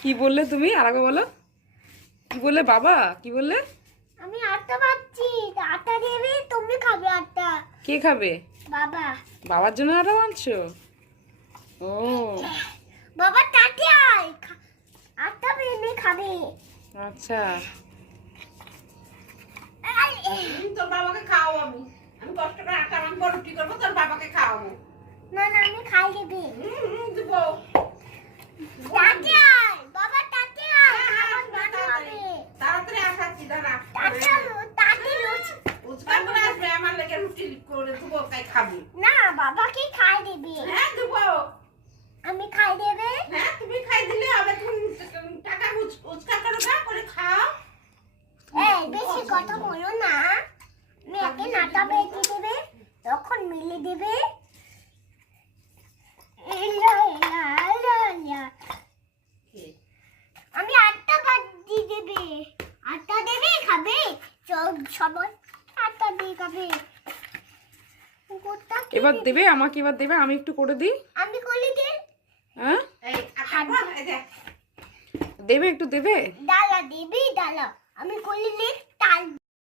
কি বললে তুমি? আরেকবার বলো। কি বললে বাবা? কি বললে? আমি আটা বাচ্ছি, আটা দেবে, তুমি খাবে আটা। কে খাবে? বাবা। বাবার জন্য আটা বানছো? ও বাবা তাতে আয়, আটা বেনে খাবে। আচ্ছা। তোর বাবাকে খাওয়াবো আমি। আমি কষ্ট করে আটা মাখবো, রুটি করবো, তোর বাবাকে খাওয়াবো। না না, আমি খাই দেবে। দিব। তাতে আয়, বাবা তাতে আয়, খাবার বানানো হবে। তাড়াতাড়ি আসাচ্ছি, দাঁড়া। তাতে লুচি। উচকা করে আসবে, আমার লেগে রুটি করে দেবো, তাই খাবি। না, বাবাকে খাই দেবে। হ্যাঁ দেবো। আমি খাই দেবে। হ্যাঁ তুমি খাই দিলে হবে, তুমি টাকা উচকা করে দাও, করে খাও। এই বেশি কথা বলো না। মেয়েকে নাটা বেঁধে দেবে, তখন মিলে দেবে। এলা, এলা, এলা, এলা। আমি আটটা বাদ দিয়ে দেবে। আটটা দেবে, খাবে সবাই আটটা দিয়ে খাবে। কুকুরটা কি এবার দেবে? দেবে আমাকে, এবার দেবে, আমি একটু করে দিই। আমি কলি দিই। হ্যাঁ এই আটা এই যে দেবে, একটু দেবে। ডালা দেবি, ডালা আমি কলি দিই, তাল